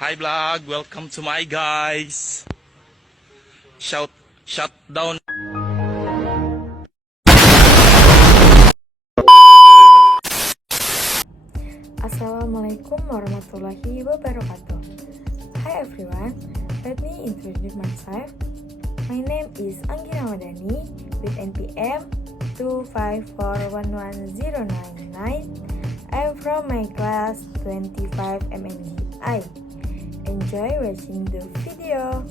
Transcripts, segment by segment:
Hi vlog, welcome to my guys. Shut down. Assalamualaikum warahmatullahi wabarakatuh. Hi everyone, let me introduce myself. My name is Anggi Ramadhani with NPM 254110999. I am from my class 25 MNGI. Enjoy watching the video.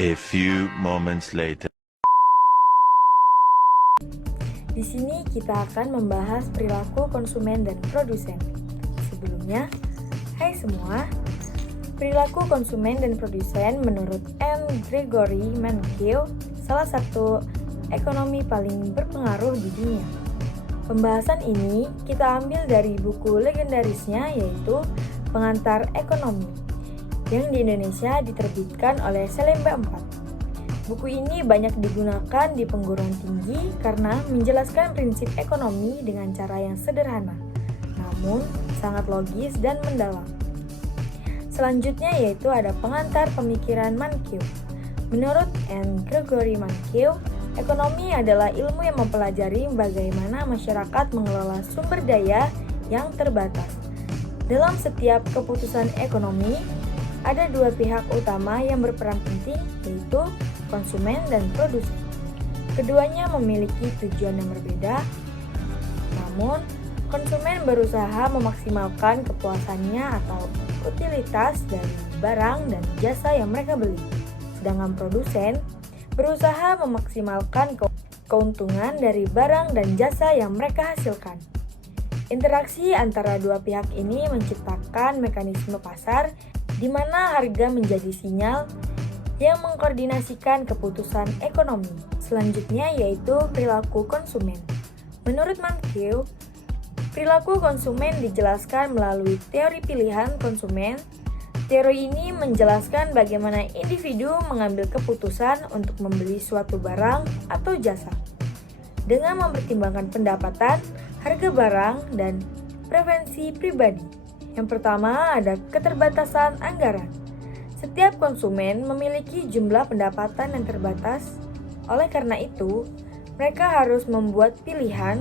A few moments later. Di sini kita akan membahas perilaku konsumen dan produsen. Sebelumnya, hai semua. Perilaku konsumen dan produsen menurut N. Gregory Mankiw, salah satu ekonomi paling berpengaruh di dunia. Pembahasan ini kita ambil dari buku legendarisnya yaitu Pengantar Ekonomi yang di Indonesia diterbitkan oleh Salemba IV. Buku ini banyak digunakan di perguruan tinggi karena menjelaskan prinsip ekonomi dengan cara yang sederhana, namun sangat logis dan mendalam. Selanjutnya yaitu ada Pengantar Pemikiran Mankiw. Menurut N. Gregory Mankiw, ekonomi adalah ilmu yang mempelajari bagaimana masyarakat mengelola sumber daya yang terbatas. Dalam setiap keputusan ekonomi, ada dua pihak utama yang berperan penting, yaitu konsumen dan produsen. Keduanya memiliki tujuan yang berbeda, namun konsumen berusaha memaksimalkan kepuasannya atau utilitas dari barang dan jasa yang mereka beli, sedangkan produsen berusaha memaksimalkan keuntungan dari barang dan jasa yang mereka hasilkan. Interaksi antara dua pihak ini menciptakan mekanisme pasar di mana harga menjadi sinyal yang mengkoordinasikan keputusan ekonomi. Selanjutnya yaitu perilaku konsumen. Menurut Mankiw, perilaku konsumen dijelaskan melalui teori pilihan konsumen. Teori ini menjelaskan bagaimana individu mengambil keputusan untuk membeli suatu barang atau jasa dengan mempertimbangkan pendapatan, harga barang, dan preferensi pribadi. Yang pertama ada keterbatasan anggaran. Setiap konsumen memiliki jumlah pendapatan yang terbatas. Oleh karena itu, mereka harus membuat pilihan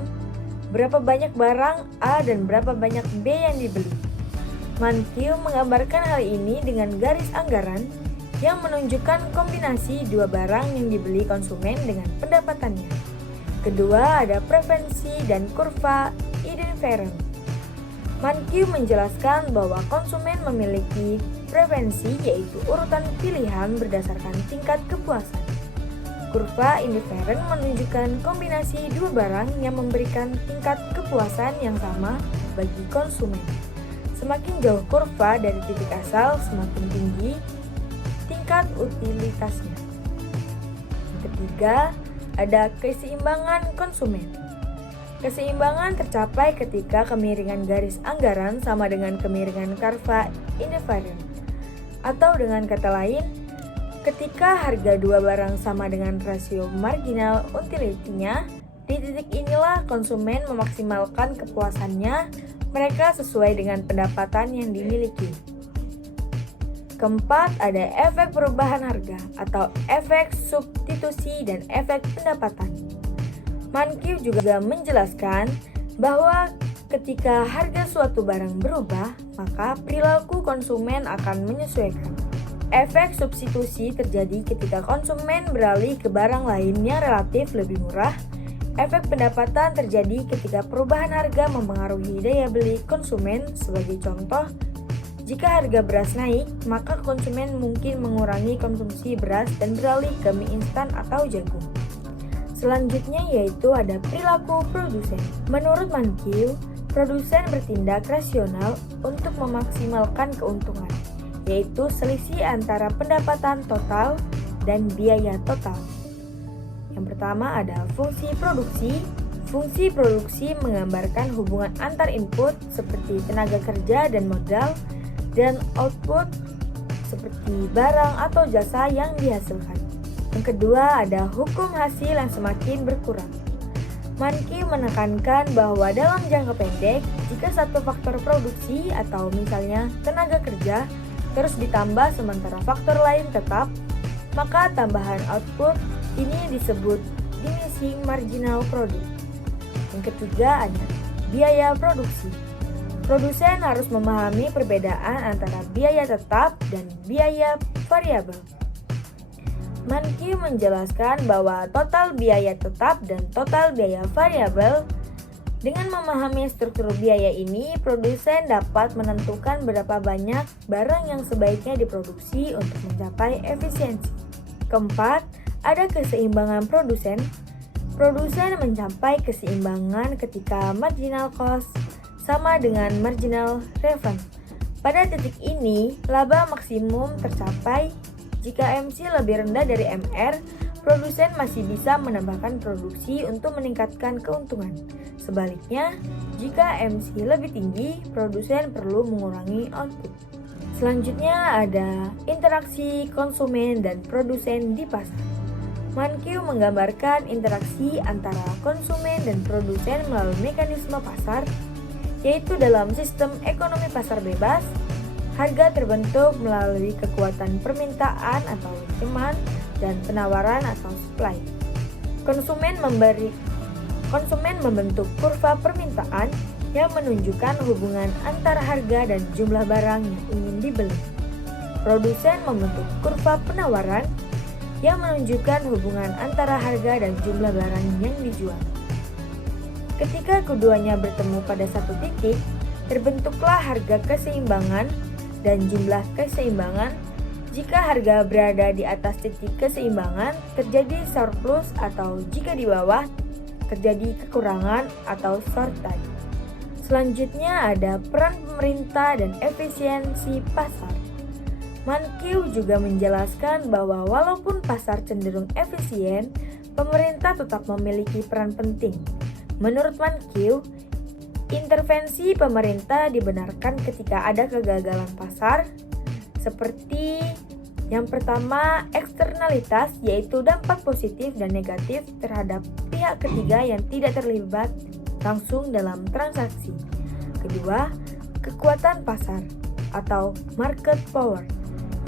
berapa banyak barang A dan berapa banyak B yang dibeli. Mankiw menggambarkan hal ini dengan garis anggaran yang menunjukkan kombinasi dua barang yang dibeli konsumen dengan pendapatannya. Kedua ada preferensi dan kurva Eden-Fehren. Mankiw menjelaskan bahwa konsumen memiliki preferensi yaitu urutan pilihan berdasarkan tingkat kepuasan. Kurva Eden-Fehren menunjukkan kombinasi dua barang yang memberikan tingkat kepuasan yang sama bagi konsumen. Semakin jauh kurva dari titik asal, semakin tinggi tingkat utilitasnya. Yang ketiga, ada keseimbangan konsumen. Keseimbangan tercapai ketika kemiringan garis anggaran sama dengan kemiringan kurva Eden-Fehren. Atau dengan kata lain, ketika harga dua barang sama dengan rasio marginal utility-nya, di titik inilah konsumen memaksimalkan kepuasannya mereka sesuai dengan pendapatan yang dimiliki. Keempat, ada efek perubahan harga atau efek substitusi dan efek pendapatan. Mankiw juga menjelaskan bahwa ketika harga suatu barang berubah, maka perilaku konsumen akan menyesuaikan. Efek substitusi terjadi ketika konsumen beralih ke barang lain yang relatif lebih murah. Efek pendapatan terjadi ketika perubahan harga mempengaruhi daya beli konsumen. Sebagai contoh, jika harga beras naik, maka konsumen mungkin mengurangi konsumsi beras dan beralih ke mie instan atau jagung. Selanjutnya yaitu ada perilaku produsen. Menurut Mankiw, produsen bertindak rasional untuk memaksimalkan keuntungan, yaitu selisih antara pendapatan total dan biaya total. Yang pertama ada fungsi produksi. Fungsi produksi menggambarkan hubungan antar input seperti tenaga kerja dan modal, dan output seperti barang atau jasa yang dihasilkan. Yang kedua ada hukum hasil yang semakin berkurang. Mankiw menekankan bahwa dalam jangka pendek, jika satu faktor produksi atau misalnya tenaga kerja terus ditambah sementara faktor lain tetap, maka tambahan output ini disebut diminishing marginal product. Yang ketiga ada biaya produksi. Produsen harus memahami perbedaan antara biaya tetap dan biaya variabel. Mankiw menjelaskan bahwa total biaya tetap dan total biaya variabel. Dengan memahami struktur biaya ini, produsen dapat menentukan berapa banyak barang yang sebaiknya diproduksi untuk mencapai efisiensi. Keempat, ada keseimbangan produsen. Produsen mencapai keseimbangan ketika marginal cost sama dengan marginal revenue. Pada titik ini, laba maksimum tercapai. Jika MC lebih rendah dari MR, produsen masih bisa menambahkan produksi untuk meningkatkan keuntungan. Sebaliknya, jika MC lebih tinggi, produsen perlu mengurangi output. Selanjutnya ada interaksi konsumen dan produsen di pasar. Mankiw menggambarkan interaksi antara konsumen dan produsen melalui mekanisme pasar, yaitu dalam sistem ekonomi pasar bebas, harga terbentuk melalui kekuatan permintaan atau demand dan penawaran atau supply. Konsumen membentuk kurva permintaan yang menunjukkan hubungan antara harga dan jumlah barang yang ingin dibeli. Produsen membentuk kurva penawaran yang menunjukkan hubungan antara harga dan jumlah barang yang dijual. Ketika keduanya bertemu pada satu titik, terbentuklah harga keseimbangan dan jumlah keseimbangan. Jika harga berada di atas titik keseimbangan, terjadi surplus, atau jika di bawah, terjadi kekurangan atau shortage. Selanjutnya ada peran pemerintah dan efisiensi pasar. Mankiw juga menjelaskan bahwa walaupun pasar cenderung efisien, pemerintah tetap memiliki peran penting. Menurut Mankiw, intervensi pemerintah dibenarkan ketika ada kegagalan pasar, seperti yang pertama, eksternalitas, yaitu dampak positif dan negatif terhadap pihak ketiga yang tidak terlibat langsung dalam transaksi. Kedua, kekuatan pasar atau market power,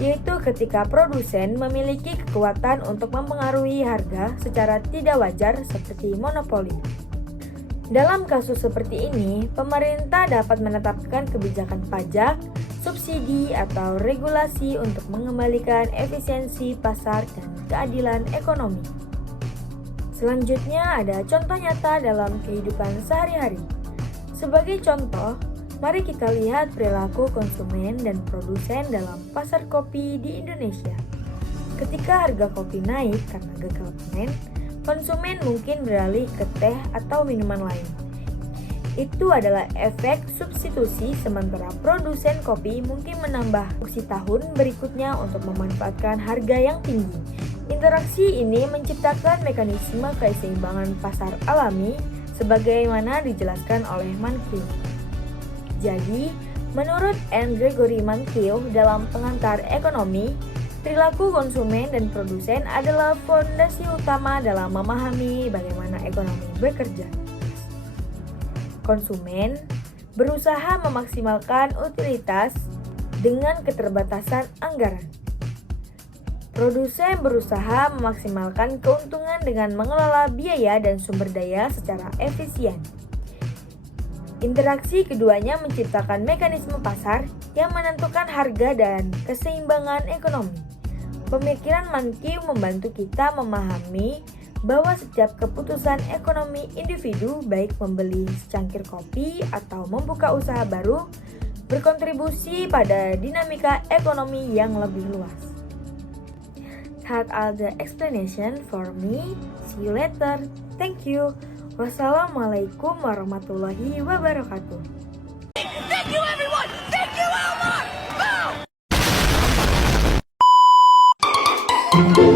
yaitu ketika produsen memiliki kekuatan untuk mempengaruhi harga secara tidak wajar seperti monopoli. Dalam kasus seperti ini, pemerintah dapat menetapkan kebijakan pajak, subsidi, atau regulasi untuk mengembalikan efisiensi pasar dan keadilan ekonomi. Selanjutnya ada contoh nyata dalam kehidupan sehari-hari. Sebagai contoh, mari kita lihat perilaku konsumen dan produsen dalam pasar kopi di Indonesia. Ketika harga kopi naik karena gagal panen, konsumen mungkin beralih ke teh atau minuman lain. Itu adalah efek substitusi, sementara produsen kopi mungkin menambah produksi tahun berikutnya untuk memanfaatkan harga yang tinggi. Interaksi ini menciptakan mekanisme keseimbangan pasar alami sebagaimana dijelaskan oleh Mankiw. Jadi, menurut N. Gregory Mankiw dalam Pengantar Ekonomi, perilaku konsumen dan produsen adalah fondasi utama dalam memahami bagaimana ekonomi bekerja. Konsumen berusaha memaksimalkan utilitas dengan keterbatasan anggaran. Produsen berusaha memaksimalkan keuntungan dengan mengelola biaya dan sumber daya secara efisien. Interaksi keduanya menciptakan mekanisme pasar yang menentukan harga dan keseimbangan ekonomi. Pemikiran Mankiw membantu kita memahami bahwa setiap keputusan ekonomi individu, baik membeli secangkir kopi atau membuka usaha baru, berkontribusi pada dinamika ekonomi yang lebih luas. That all the explanation for me. See you later. Thank you. Wassalamualaikum warahmatullahi wabarakatuh. Thank you, everyone! Thank you, Elmar! Boom!